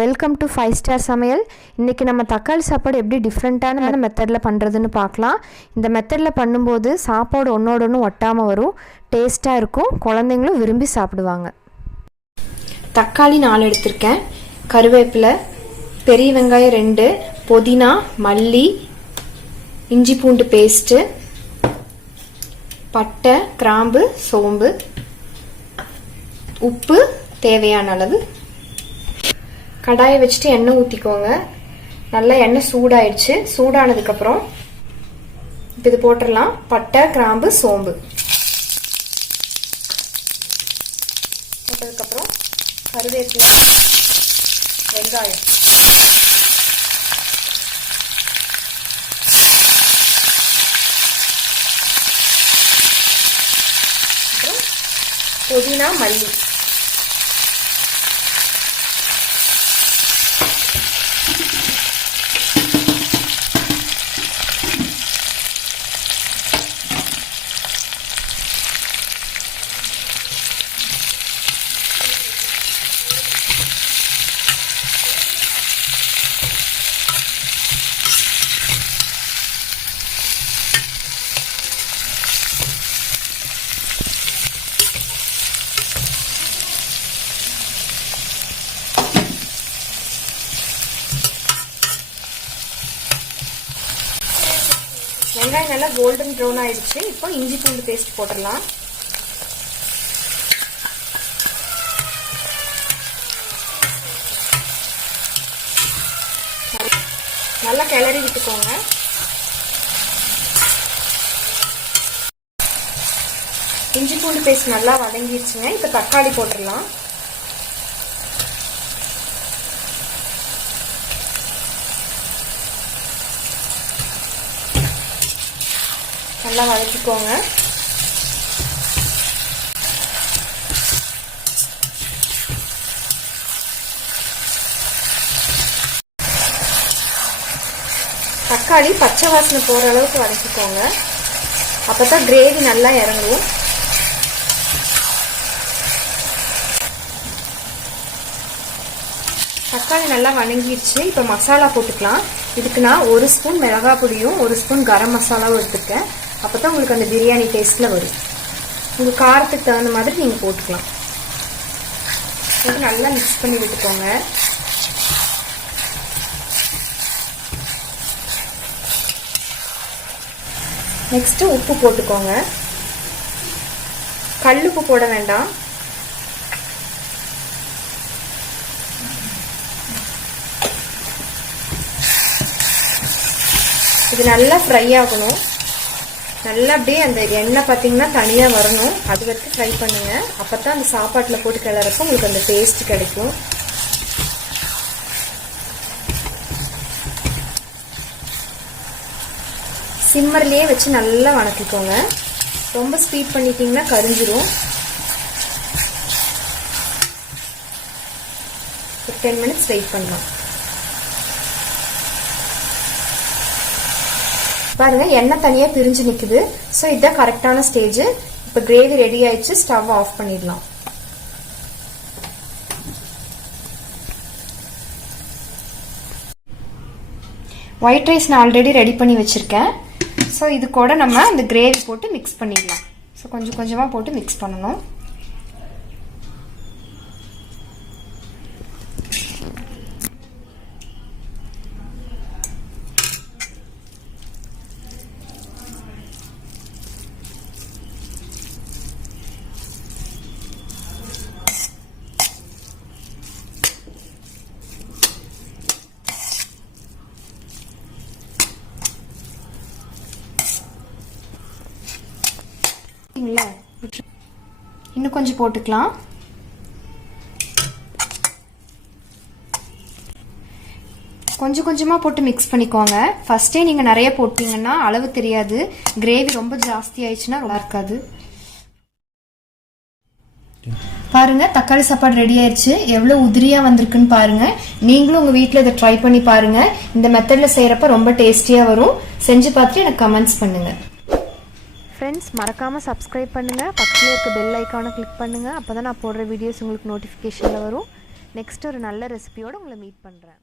Welcome to 5 star சமையல். இன்றைக்கி நம்ம தக்காளி சாப்பாடு எப்படி டிஃப்ரெண்ட்டான மெத்தடில் பண்ணுறதுன்னு பார்க்கலாம். இந்த மெத்தடில் பண்ணும்போது சாப்பாடு ஒன்றோட ஒன்று ஒட்டாமல் வரும், டேஸ்ட்டாக இருக்கும், குழந்தைங்களும் விரும்பி சாப்பிடுவாங்க. தக்காளி 4 எடுத்திருக்கேன், கருவேப்பிலை, பெரிய வெங்காயம் 2, புதினா, மல்லி, இஞ்சி பூண்டு பேஸ்ட்டு, பட்டை, கிராம்பு, சோம்பு, உப்பு தேவையான அளவு. கடாயை வச்சுட்டு எண்ணெய் ஊற்றிக்கோங்க. நல்லா எண்ணெய் சூடாயிடுச்சு. சூடானதுக்கப்புறம் இப்போ இது போட்டுடலாம். பட்டை, கிராம்பு, சோம்பு போட்டதுக்கப்புறம் கருவேப்பிலை, வெங்காயம், அப்புறம் புதினா, மல்லி. வெங்காயம் நல்லா கோல்டன் ப்ரௌன் ஆயிடுச்சு. இப்போ இஞ்சி பூண்டு பேஸ்ட் போட்டுடலாம். நல்லா கிளறி விட்டுக்கோங்க. இஞ்சி பூண்டு பேஸ்ட் நல்லா வதங்கிடுச்சுங்க. இப்போ தக்காளி போட்டுடலாம். நல்லா வதக்கிக்கோங்க. தக்காளி பச்சை வாசனை போற அளவுக்கு வதக்கிக்கோங்க. அப்பதான் கிரேவி நல்லா இறங்கும். தக்காளி நல்லா வதங்கிடுச்சு. இப்போ மசாலா போட்டுக்கலாம். இதுக்கு நான் 1 ஸ்பூன் மிளகாய் பொடியும் 1 ஸ்பூன் கரம் மசாலாவும் எடுத்துருக்கேன். அப்பதான் உங்களுக்கு அந்த பிரியாணி டேஸ்ட்ல வரும். உங்க காரத்துக்கு தகுந்த மாதிரி நீங்க போட்டுக்கலாம். நல்லா மிக்ஸ் பண்ணி விட்டுக்கோங்க. நெக்ஸ்ட் உப்பு போட்டுக்கோங்க. கல்லுப்பு போட வேண்டாம். இது நல்லா ஃப்ரை ஆகணும். நல்லா அப்படியே அந்த எண்ணெய் பார்த்தீங்கன்னா தனியாக வரணும். அது வரைக்கும் ஃப்ரை பண்ணுங்க. அப்பதான் அந்த சாப்பாட்டில் போட்டு கிளறப்ப உங்களுக்கு அந்த டேஸ்ட் கிடைக்கும். சிம்மர்லேயே வச்சு நல்லா வணக்கிக்கோங்க. ரொம்ப ஸ்பீட் பண்ணிட்டீங்கன்னா கரிஞ்சிரும். 10 மினிட்ஸ் வெயிட் பண்ணலாம். பாருங்க எண்ணெய் தனியா பிரிஞ்சு நிக்குது. சோ இதுதான் கரெக்டான ஸ்டேஜ். இப்ப கிரேவி ரெடி ஆயிடுச்சு. ஸ்டவ் ஆஃப் பண்ணிடலாம். ஒயிட் ரைஸ் நான் ஆல்ரெடி ரெடி பண்ணி வச்சிருக்கேன். ஸோ இது கூட நம்ம இந்த கிரேவி போட்டு மிக்ஸ் பண்ணிடலாம். ஸோ கொஞ்சம் கொஞ்சமா போட்டு மிக்ஸ் பண்ணணும். இன்னும் கொஞ்சம் போட்டுக்கலாம். கொஞ்சம் கொஞ்சமா போட்டு மிக்ஸ் பண்ணிக்கோங்க. ஃபர்ஸ்டே நீங்க நிறைய போட்டீங்கன்னா அளவு தெரியாது. கிரேவி ரொம்ப ஜாஸ்தி ஆயிடுச்சுன்னா நல்லா இருக்காது. பாருங்க தக்காளி சாப்பாடு ரெடி ஆயிடுச்சு. எவ்வளவு உதிரியா வந்திருக்குன்னு பாருங்க. நீங்களும் உங்க வீட்ல இதை ட்ரை பண்ணி பாருங்க. இந்த மெத்தட்ல செய்யறப்ப ரொம்ப டேஸ்டியா வரும். செஞ்சு பார்த்துட்டு எனக்கு கமெண்ட்ஸ் பண்ணுங்க. ஃப்ரெண்ட்ஸ், மறக்காமல் சப்ஸ்கிரைப் பண்ணுங்கள், பக்கத்தில் இருக்க பெல் ஐக்கானை கிளிக் பண்ணுங்கள். அப்போ தான் நான் போடுற வீடியோஸ் உங்களுக்கு நோட்டிஃபிகேஷனில் வரும். நெக்ஸ்ட் ஒரு நல்ல ரெசிபியோடு உங்களை மீட் பண்ணுறேன்.